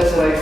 make me